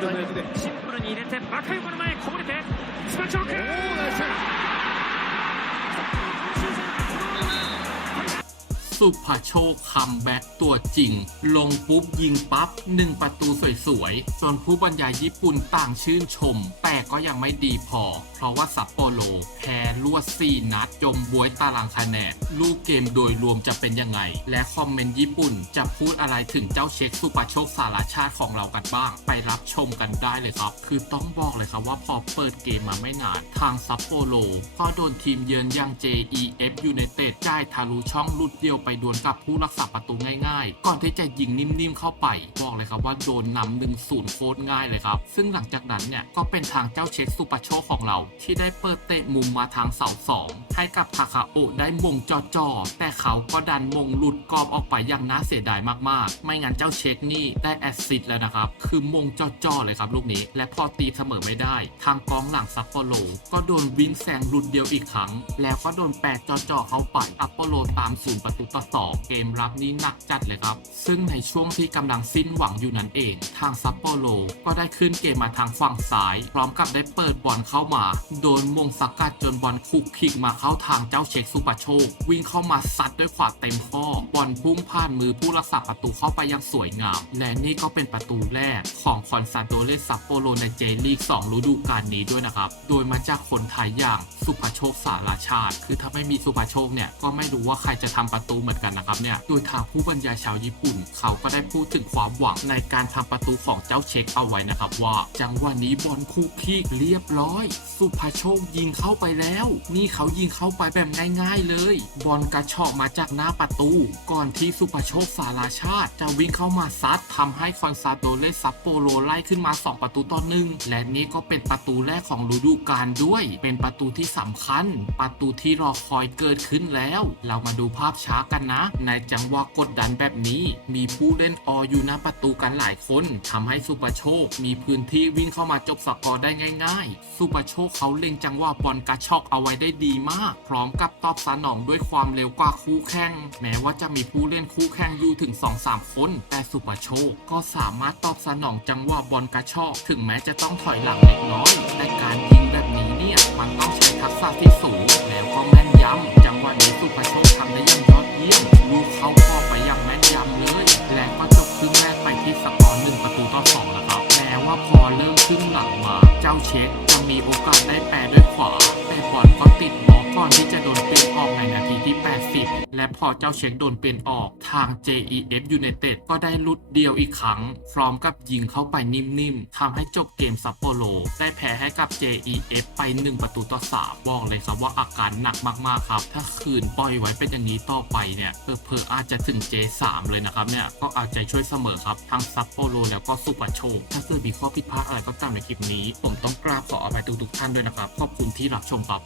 グルの役でシンプルに入れてバカ横の前こぼれてスパチョーク。 สุภโชคคัมแบ็กตัวจริง ลงปุ๊บยิงปั๊บหนึ่งประตูสวยๆ จนผู้บรรยายญี่ปุ่นต่างชื่นชม แต่ก็ยังไม่ดีพอ เพราะว่าซัปโปโรแพ้รวด4นัด จมบวยตารางคะแนนลูกเกมโดยรวมจะเป็นยังไง และคอมเมนต์ญี่ปุ่นจะพูดอะไรถึงเจ้าเช็คสุภโชคสารชาติของเรากันบ้าง ไปรับชมกันได้เลยครับ คือต้องบอกเลยครับว่าพอเปิดเกมมาไม่นาน ทางซัปโปโรก็โดนทีมเยือนอย่าง JEF United จ่ายทะลุช่องลุดเดียวไปดวลกับผู้รักษาประตูง่ายๆ ก่อนที่จะยิงนิ่มๆเข้าไป บอกเลยครับว่าโดนนำหนึ่งศูนย์โคตรง่ายเลยครับ ซึ่งหลังจากนั้นเนี่ยก็เป็นทางเจ้าเช็คสุปโชของเรา ที่ได้เปิดเตะมุมมาทางเสาสองให้กับทาคาโอได้มงจ่อแต่เขาก็ดันมงหลุดกรอบออกไปอย่างน่าเสียดายมากๆ ไม่งั้นเจ้าเช็คนี่ได้แอสซิสต์แล้วนะครับ คือมงจ่อเลยครับลูกนี้ และพอตีเสมอไม่ได้ ทางกองหลังซัปโปโรก็โดนวิ่งแซงหลุดเดียวอีกครั้ง แล้วก็โดนแปดจ่อเข้าไปซัปโปโรตามศูนย์ประตูต่อสองเกมรับนี้หนักจัดเลยครับ ซึ่งในช่วงที่กำลังสิ้นหวังอยู่นั่นเอง ทางซัปโปโรก็ได้ขึ้นเกมมาทางฝั่งซ้าย พร้อมกับได้เปิดบอลเข้ามา โดนมงสกัดจนบอลคุกคิกมาเข้าทางเจ้าเช็คสุปโชค วิ่งเข้ามาซัดด้วยขวาเต็มข้อบอลพุ่งผ่านมือผู้รักษาประตูเข้าไปอย่างสวยงาม และนี่ก็เป็นประตูแรกของคอนซาโดเลซัปโปโรในเจลีก 2 ฤดูกาลนี้ด้วยนะครับ โดยมาจากคนไทยอย่างสุภโชคสาราชาติ คือถ้าไม่มีสุภโชคเนี่ยก็ไม่รู้ว่าใครจะทำประตูเหมือนกันนะครับเนี่ยโดยทางผู้บรรยายชาวญี่ปุ่น เขาก็ได้พูดถึงความหวังในการทำประตูของเจ้าเช็คเอาไว้นะครับว่า จังหวะนี้บอลคู่คีกเรียบร้อย สุภาโชคยิงเข้าไปแล้ว นี่เขายิงเข้าไปแบบง่ายๆเลย บอลกระชอกมาจากหน้าประตู ก่อนที่สุภาโชคสาราชาติ จะวิ่งเข้ามาซัดทำให้คอนซาโดเลซัปโปโรไล่ขึ้นมา 2 ประตูต่อหนึ่งและนี่ก็เป็นประตูแรกของฤดูกาลด้วย เป็นประตูที่สำคัญ ประตูที่รอคอยเกิดขึ้นแล้ว เรามาดูภาพช้ากันนะ ในจังหวะกดดันแบบนี้ มีผู้เล่นออยู่หน้าประตูกันหลายคนทำให้สุปโชค มีพื้นที่วิ่งเข้ามาจบสกอร์ได้ง่าย ๆ สุปโชคเขาเล็งจังหวะบอลกระชอกเอาไว้ได้ดีมาก พร้อมกับตอบสนองด้วยความเร็วกว่าคู่แข่ง แม้ว่าจะมีผู้เล่นคู่แข่งอยู่ถึง 2-3 คน แต่สุปโชคก็สามารถตอบสนองจังหวะบอลกระชอกถึงแม้จะต้องถอยหลังเล็กน้อย แต่การยิงแบบนี้เนี่ย มันต้องใช้ทักษะที่สูง แล้วก็แม่นยำจังหวะนี้สุปโชค ที่สกอร์หนึ่งประตูต่อสองนะครับแม้ว่าพอเริ่มครึ่งหลังมา เจ้าเช็คจะมีโอกาสได้แปรด้วยขวา อกก่อนที่จะโดนเปลี่ยนออกในนาทีที่ 80 และพอเจ้าเช็คโดนเปลี่ยนออกทาง JEF United ก็ได้ลุดเดียวอีกครั้ง พร้อมกับยิงเข้าไปนิ่มๆทำให้จบเกมซัปโปโรได้แพ้ให้กับ JEF ไป 1 ประตูต่อ 3 บอกเลยครับว่าอาการหนักมากๆครับ ถ้าคืนปล่อยไว้เป็นอย่างนี้ต่อไปเนี่ยเผลอๆอาจจะถึง J3 เลยนะครับเนี่ยก็อาใจะช่วยเสมอครับทั้งซัปโปโรแล้วก็สุปโชคถ้าเกิดมีข้อผิดพลาดอะไรก็ตามในคลิปนี้ ผมต้องกราบขออภัยทุกๆท่านด้วยนะครับขอบคุณที่รับชมครับ